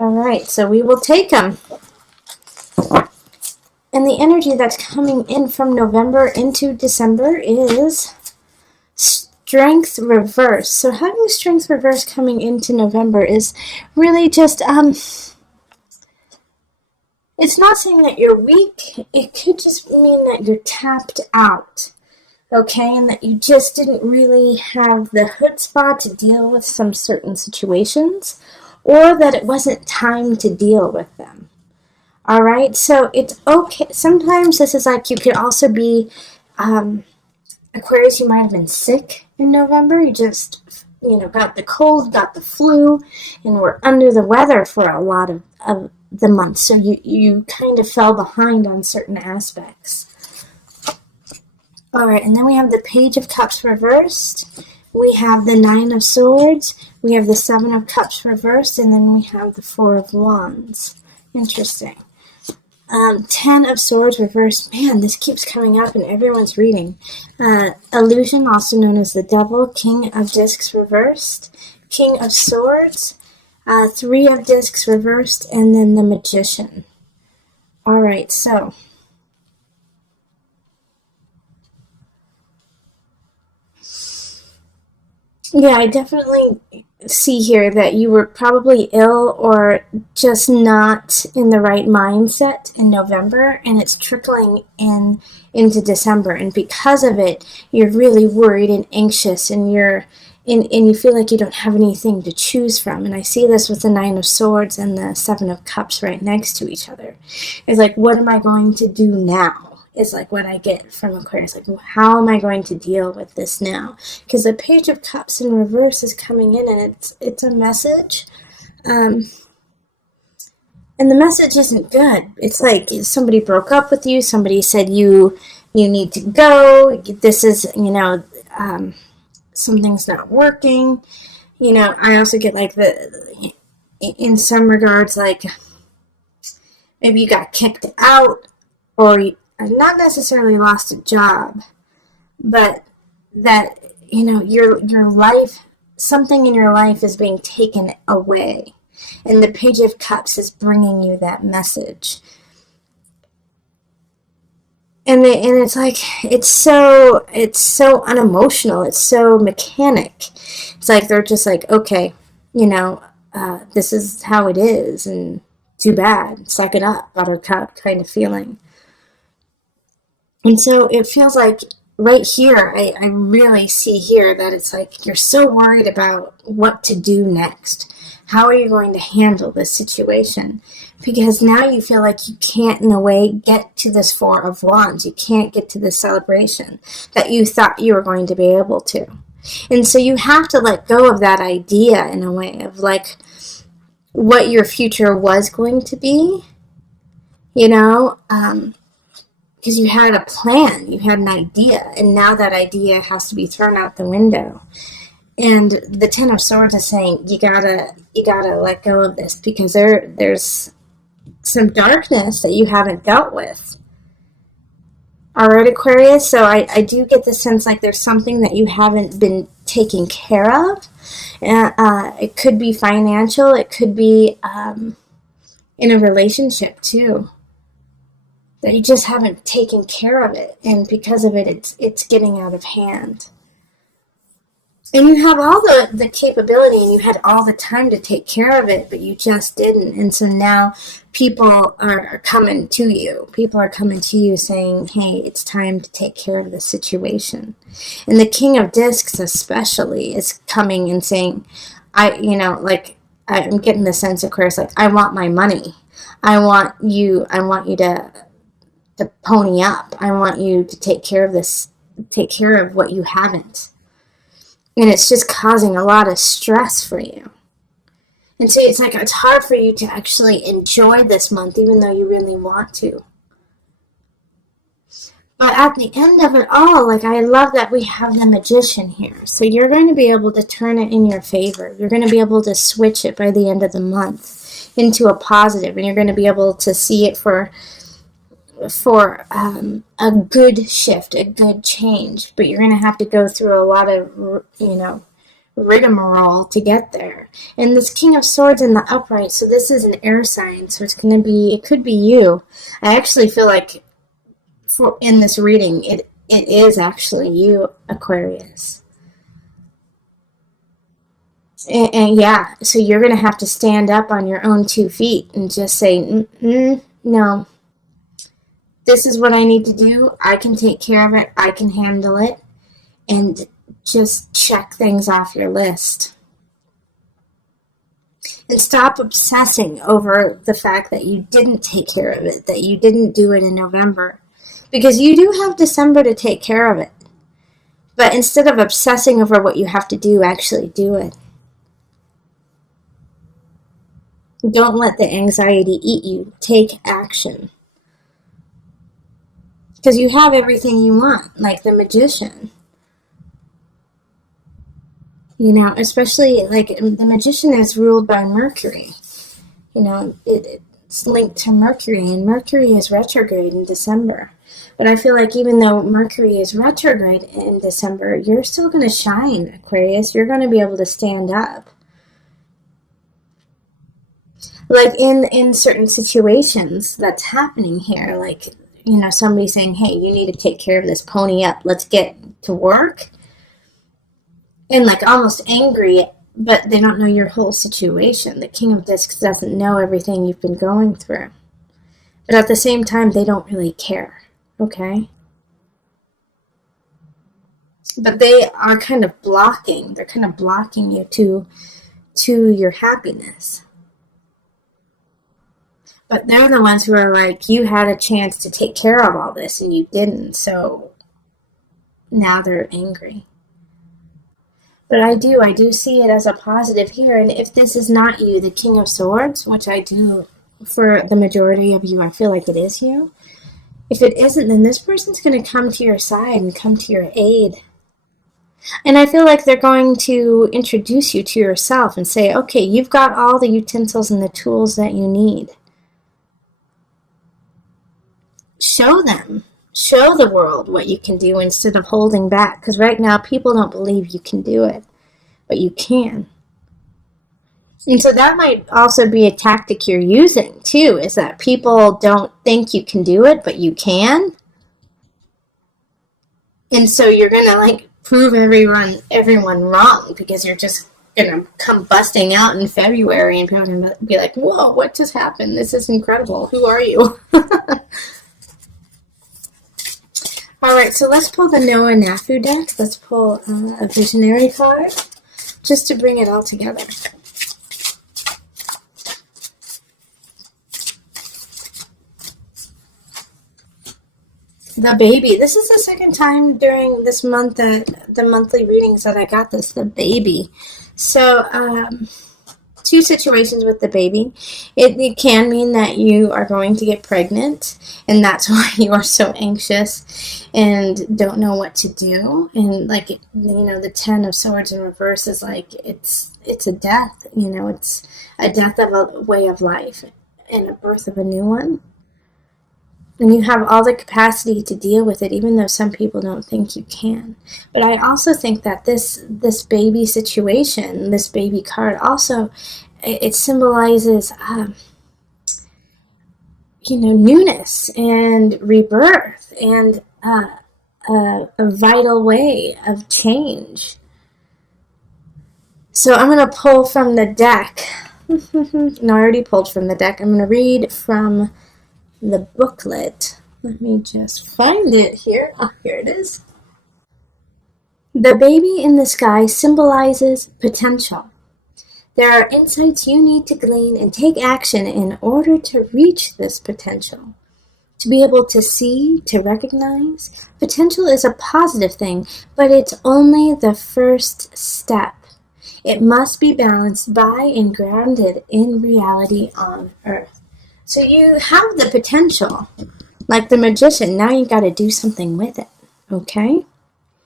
All right, so we will take them. And the energy that's coming in from November into December is Strength Reverse. So having Strength Reverse coming into November is really just, it's not saying that you're weak. It could just mean that you're tapped out. Okay, and that you just didn't really have the chutzpah to deal with some certain situations, or that it wasn't time to deal with them. All right, so it's okay. Sometimes this is like you could also be, Aquarius, you might have been sick in November. You just, got the cold, got the flu, and were under the weather for a lot of the month. So you kind of fell behind on certain aspects. All right, and then we have the Page of Cups reversed. We have the Nine of Swords. We have the Seven of Cups reversed, and then we have the Four of Wands. Interesting. 10 of Swords reversed. Man, this keeps coming up in everyone's reading. Illusion, also known as the Devil. King of Discs reversed. King of Swords. 3 of Discs reversed. And then the Magician. All right, so yeah, I definitely see here that you were probably ill or just not in the right mindset in November, and it's trickling into December, and because of it, you're really worried and anxious, and you feel like you don't have anything to choose from. And I see this with the Nine of Swords and the Seven of Cups right next to each other. It's like, what am I going to do now? Is like what I get from Aquarius. Like, how am I going to deal with this now? Because the Page of Cups in reverse is coming in, and it's a message. And the message isn't good. It's like somebody broke up with you. Somebody said you need to go. This is, something's not working. I also get like in some regards, like maybe you got kicked out, or not necessarily lost a job, but that, your life, something in your life is being taken away. And the Page of Cups is bringing you that message. And it's like, it's so unemotional. It's so mechanic. It's like, they're just like, okay, this is how it is, and too bad, suck it up, buttercup kind of feeling. And so it feels like right here, I really see here that it's like you're so worried about what to do next. How are you going to handle this situation? Because now you feel like you can't, in a way, get to this Four of Wands. You can't get to this celebration that you thought you were going to be able to. And so you have to let go of that idea, in a way, of like what your future was going to be, because you had a plan, you had an idea, and now that idea has to be thrown out the window. And the Ten of Swords is saying you gotta let go of this, because there's some darkness that you haven't dealt with. All right, Aquarius. So I do get the sense like there's something that you haven't been taking care of. It could be financial. It could be in a relationship too, that you just haven't taken care of it, and because of it, it's getting out of hand. And you have all the capability, and you had all the time to take care of it, but you just didn't. And so now people are coming to you. People are coming to you saying, hey, it's time to take care of this situation. And the King of Discs especially is coming and saying, I'm getting the sense, of course, like, I want my money. I want you to pony up. I want you to take care of this, take care of what you haven't. And it's just causing a lot of stress for you. And so it's like, it's hard for you to actually enjoy this month, even though you really want to. But at the end of it all, like, I love that we have the Magician here. So you're going to be able to turn it in your favor. You're going to be able to switch it by the end of the month into a positive, and you're going to be able to see it for a good shift, a good change. But you're going to have to go through a lot of, rigmarole to get there. And this King of Swords in the upright, so this is an air sign, so it's going to be, it could be you. I actually feel like in this reading, it is actually you, Aquarius. And yeah, so you're going to have to stand up on your own 2 feet and just say, no, this is what I need to do. I can take care of it. I can handle it. And just check things off your list. And stop obsessing over the fact that you didn't take care of it, that you didn't do it in November. Because you do have December to take care of it. But instead of obsessing over what you have to do, actually do it. Don't let the anxiety eat you. Take action. Because you have everything you want, like the Magician. You know, especially, like, the Magician is ruled by Mercury. You know, it's linked to Mercury, and Mercury is retrograde in December. But I feel like even though Mercury is retrograde in December, you're still going to shine, Aquarius. You're going to be able to stand up. Like, in certain situations that's happening here, like, you know, somebody saying, hey, you need to take care of this, pony up, let's get to work. And like almost angry, but they don't know your whole situation. The King of Discs doesn't know everything you've been going through. But at the same time, they don't really care, okay? But they are kind of blocking. They're kind of blocking you to your happiness. But they're the ones who are like, you had a chance to take care of all this and you didn't, so now they're angry. But I do see it as a positive here. And if this is not you, the King of Swords, which I do for the majority of you, I feel like it is you. If it isn't, then this person's going to come to your side and come to your aid. And I feel like they're going to introduce you to yourself and say, okay, you've got all the utensils and the tools that you need. Show them. Show the world what you can do instead of holding back. Because right now, people don't believe you can do it. But you can. And so that might also be a tactic you're using, too. Is that people don't think you can do it, but you can. And so you're going to, like, prove everyone wrong. Because you're just going to come busting out in February. And people are going to be like, whoa, what just happened? This is incredible. Who are you? All right, so let's pull the Noah Nafu deck. Let's pull a visionary card just to bring it all together. The baby. This is the second time during this month that the monthly readings that I got this, the baby. So, two situations with the baby. It can mean that you are going to get pregnant, and that's why you are so anxious and don't know what to do. And like, you know, the 10 of Swords in reverse is like, it's a death, you know, it's a death of a way of life and a birth of a new one. And you have all the capacity to deal with it, even though some people don't think you can. But I also think that this baby situation, this baby card, also, it symbolizes, you know, newness and rebirth and a vital way of change. So I'm going to pull from the deck. No, I already pulled from the deck. I'm going to read from the booklet. Let me just find it here. Oh, here it is. The baby in the sky symbolizes potential. There are insights you need to glean and take action in order to reach this potential. To be able to see, to recognize, potential is a positive thing, but it's only the first step. It must be balanced by and grounded in reality on Earth. So you have the potential, like the Magician. Now you got to do something with it, okay?